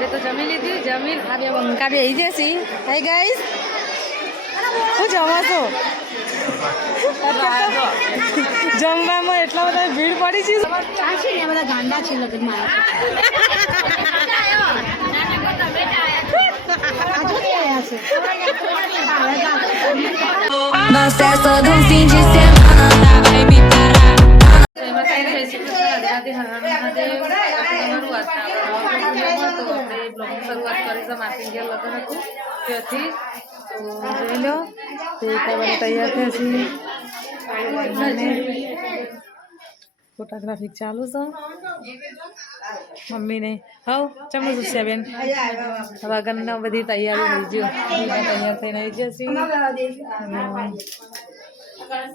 तो जमी लीधी जमीन आ बे पंखा बे जैसी है गाइस હું જમા છો જમવામાં એટલા બધા ભીડ પડી છે ચાચી ને બધા ગાંડા છે લગન માં આજો કે આયા છે Não cessa do fim de semana, vai me parar. Photography चालू है मम्मी ने हाँ चमच उससे बेन अब गन्ना बधी तैयारी हो जो तैयार थी नहीं जैसी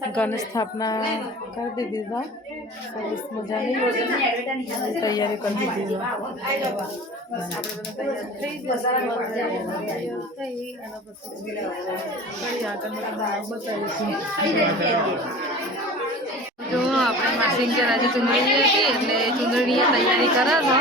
गणेश स्थापना कर दी थी सब इस मजा नहीं तैयारी कर दी थी जो अपने मासी के राजी चुंदड़ी थी એટલે ચુંદડી તૈયારી કરે છે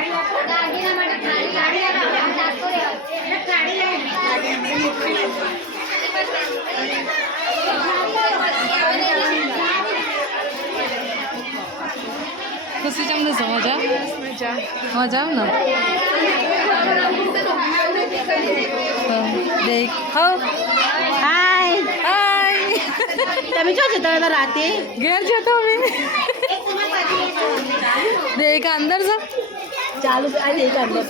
खुशी चमने से मजा मजा ना देख हो હાય हाय તમે જો જતા હતા રાતે घर जाता हूँ मैं देख अंदर से ચાલુ આ એક અંદર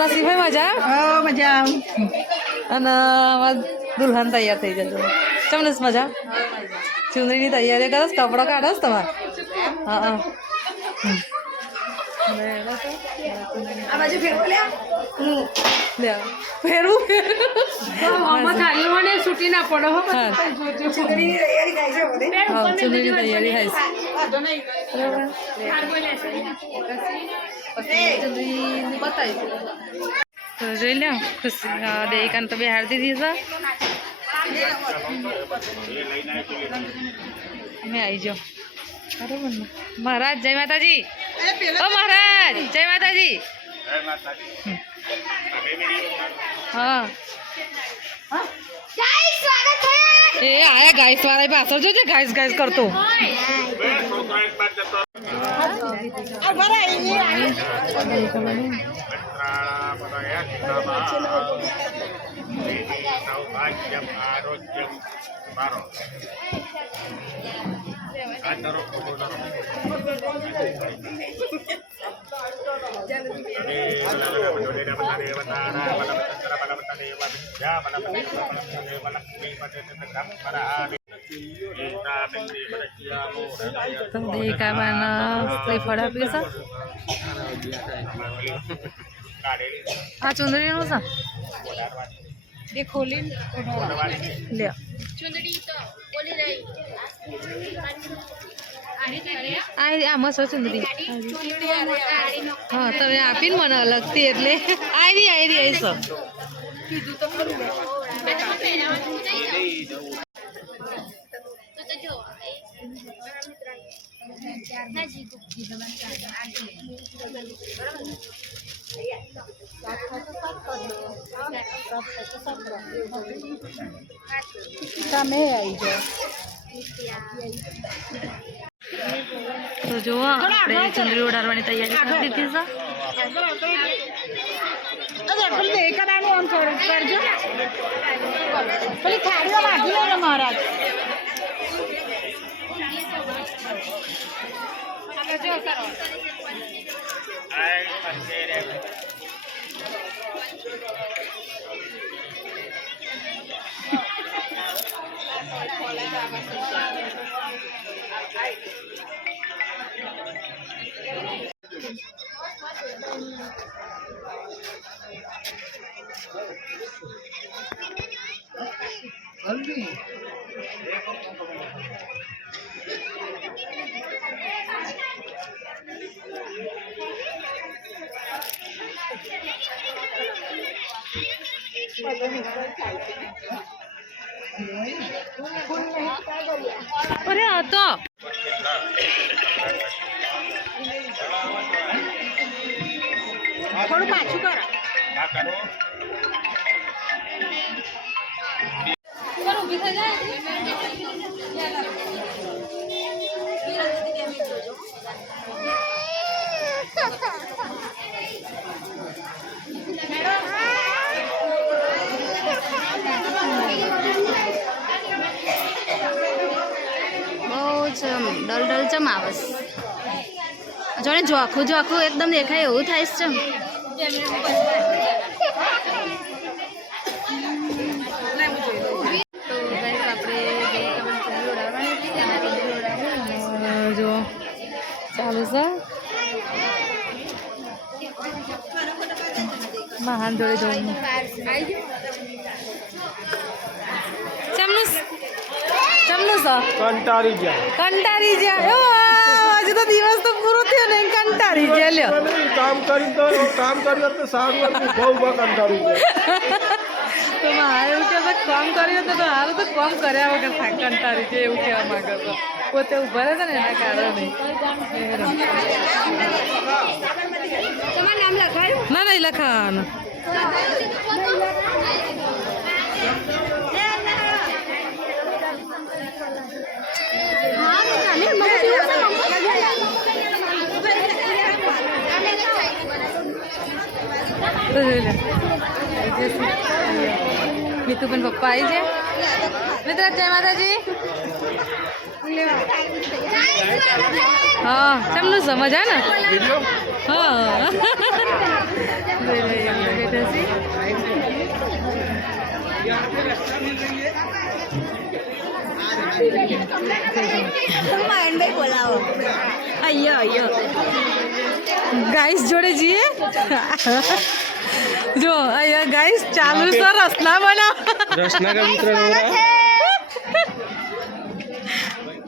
रसी भाई मजा ઓ મજા અને દુલ્હન તૈયાર થઈ જજો તમને મજા ચુંદડીની તૈયારી કરો કપડો કાઢો તમારે હા હા આ બાજુ ફેરવો લે ફેરવું ખાલી મને છૂટી ના પડો હો ચૂંટણીની તૈયારી થાય છે બધી હા ચુંદડીની તૈયારી થાય ચુંદડીની બતાવી તો જોઈ લો ખુશી દેખાન તો બિહાર દીધી છે અમે આવી જાઓ બરોબર ને મહારાજ જય માતાજી ઓ મહારાજ જય માતાજી हाँ ए आया गाइस वाला पास जो जे गाइस गाइस करतो देखा बना श्रीफળ આપ્યું છે આ ચુંદડીનું છે એ ખોલીને લે ચુંદડી તો બોલી રહી આમાં છો ચુંદડી હા તમે આપીને મને અલગથી એટલે આવી આવી સર કીધું તો ખરું તો જો તમે આવી જાઓ તો જો આપણે ચુંદડી ઉડાડવાની તૈયારી કરી દીધી છે અરે પેલી દેખાડાનું આમ થોડું કરજો પેલી થાળીઓ વાગી લે મહારાજ અરે આ તો થોડું પાછું કરો બહુ જ ડલ ચમ આવે જોડે જોખું જોખું એકદમ દેખાય એવું થાય છે ચમ જો ચાલુ છે મહાન જોડે જવું ચમનું કંટાળી ગયા કંટાળી ગયા હજુ તો દિવસ તો પૂરો થયો ને કંટાળી ગયા લ્યો કામ કર્યું તો સારું હતું બહુ કંટાળી ગયા તો મારે એવું કે કામ કર્યું તો હારું તો કામ કર્યા વગર કંટાળી જાય એવું કહેવા માંગે છે પોતે ઉભા રહે ને એના કારણે ના નહીં લખાવાનું મીતુબેન પપ્પા આવી છે મિત્ર જય માતાજી હા ચમનું સમજ ને હા ગાઈસ જોડે જઈએ જો અહીંયા ગાઈસ ચાલુ છે રસના બનાવ રસના का मित्र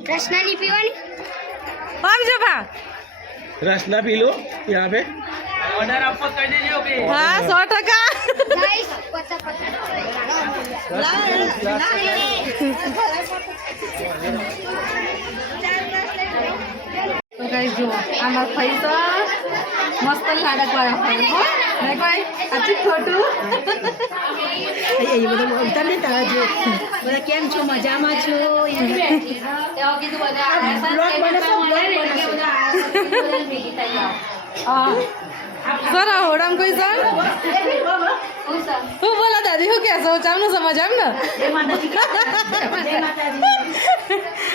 રસના ની પીવાની આમ જો ભા रसना पी लो यहाँ पे હા 100% ગાઈસ જો આમાં પૈસા મસ્ત લાડક વાળા હોય હો નહીં કોઈ આચી ખોટું એ બધું બોલતા નહીં તારા જો બધા કેમ છો મજામાં છો સર આ હોડામ કોઈ સર હું બોલા દાદી હું કહેશો ચામનું સમજ એમ ને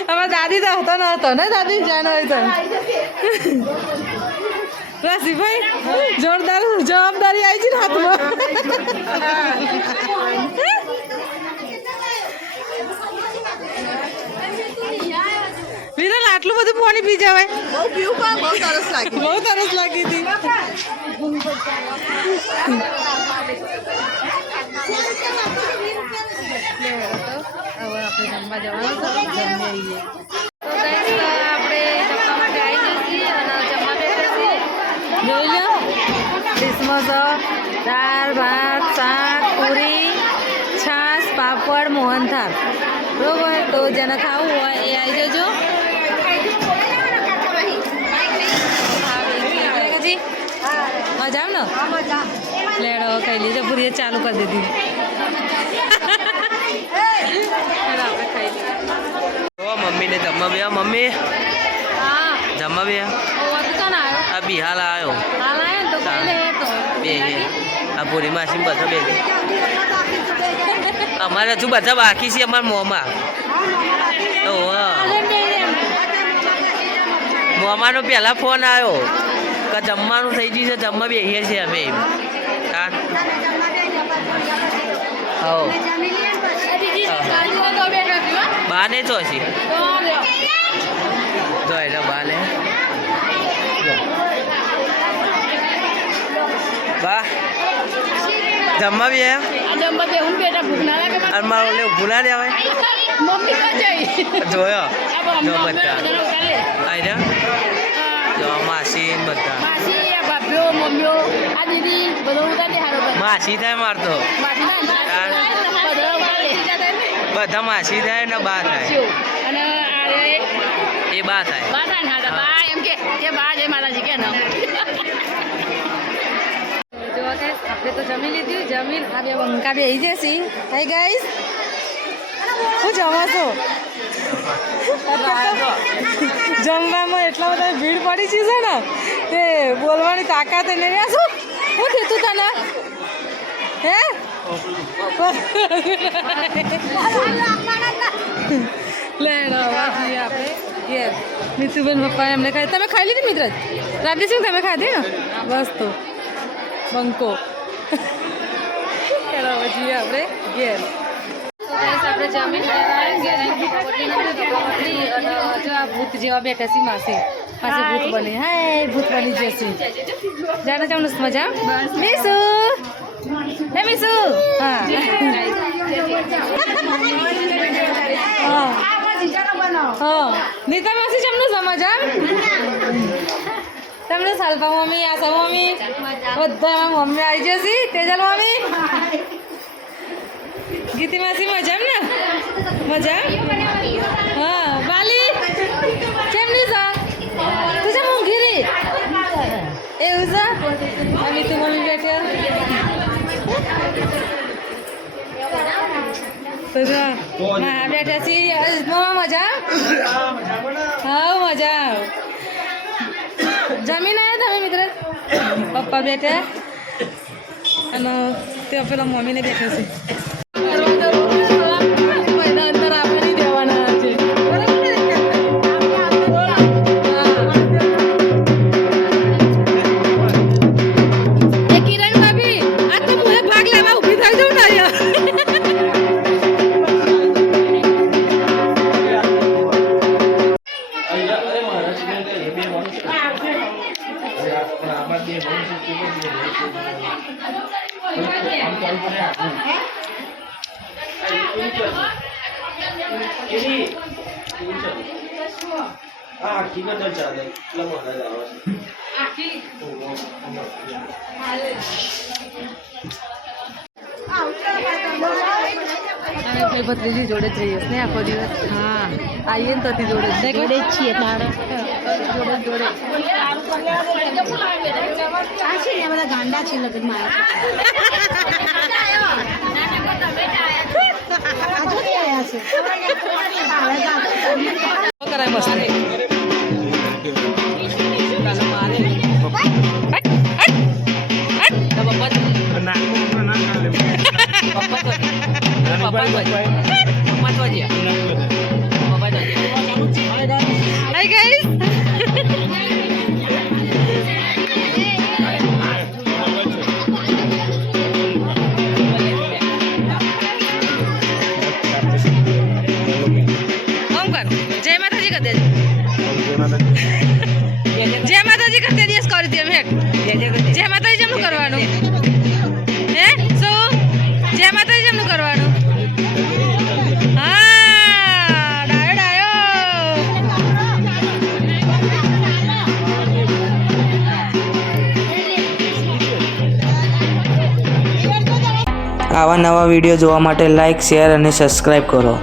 અમારા દાદી તો હતો ન હતો ને દાદી જાણ હોય તો રાશિભાઈ જોરદાર જવાબદારી આવી છે ને હાથમાં વિરલ આટલું બધું પાણી પી જવાય બહુ તરસ લાગી હતી હવે આપણે જમવા જવાનું છે જમી આવીએ તો ગાઈસ આપણે જમવા માટે આવી જઈએ અને જમવા બેઠા છીએ જોઈ લો ડીશમાં દાળ ભાત શાક પૂરી છાશ પાપડ મોહનથાળ બરોબર તો જેને ખાવું હોય એ આવી જજો મજા આવ ને લેડો ખાઈ લીધે પૂરી ચાલુ કરી દીધી આપણે ખાઈ લીધું मम्मी ने जम्मा भैया मम्मी હા जम्मा भैया કોણ આવ્યો अभी हाल आयो હાલ આવ્યો ને તો ખાઈ લે તો બે આ પૂરી માસી બધા બે અમારે હજુ બધા બાકી છે અમારા મોંમાં તો મોંમાંનો પહેલા ફોન આવ્યો કે જમવાનું થઈ ગયું છે જમવા બેસીએ છીએ અમે બાને તો છે તો એટલે બાને બા જમવા બી અને મારો એટલે ભૂલા દે હવે જોયો જો બધા આઈ જો માસી ને બધા માસી થાય મારતો બધા માસી થાય ને બા થાય એ બા થાય એમ કે બા જય માતાજી કે જમી લીધી જમીન આ બે બંકા બે આવી જશે હાય ગાઈસ હું જમા છો જમવામાં એટલા બધા ભીડ પડી છે ને તે બોલવાની તાકાત એને રહ્યા શું હું થયું તું તને હે લેડો વાજી આપણે યસ મિતુબેન પપ્પા એમને ખાઈ તમે ખાઈ લીધી મિત્ર રાજેશભાઈ તમે ખાધી ને બસ તો બંકો લેડો વાજી આપણે ઘેર આપણે જમીન ઘેર અને જો આ ભૂત જેવા બેઠા છે માસી પાસે ભૂત બની હાય ભૂત બની જશે જાણે તમને મજા મીસુ હે મીસુ હા હા નીતા માસી જમનું સમજ તમને સાલપા મમ્મી આશા મમ્મી બધા મમ્મી આવી જશે તેજલ મમ્મી ગીતી માસી મજા ને મજા હા બાલી કેમ નહીં જા તું છે ઊંઘી રહી એવું છે અમે તું મમ્મી બેઠે તો જો હા બેઠા છીએ મમ્મા મજા હા મજા જમીન આવ્યા તમે મિત્ર પપ્પા બેઠા અને તે પેલા મમ્મીને બેઠા છે અંદર આપણે નહીં દેવાના છે કિરણ ભાભી આ તો હું એક ભાગ લેવા ઊભી થઈ જાઉં ને હા ઠીક જ ચાલે એટલા મોટા જ આવે છે ભત્રીજી જોડે જ રહીએ ને આખો દિવસ હા આવીએ ને તથી જોડે જ છીએ તારે જોડે બધા ગાંડા છે લગ્નમાં કરાય મસ્ત Hi guys. જય માતાજી કરી દેજો જય માતાજી કરી દેજો કરી દે હેઠ જય માતાજી જમનું કરવાનું હે શું જય માતાજી જમનું કરવાનું હા ડાયો ડાયો આવા નવા વિડીયો જોવા માટે લાઈક શેર અને સબસ્ક્રાઈબ કરો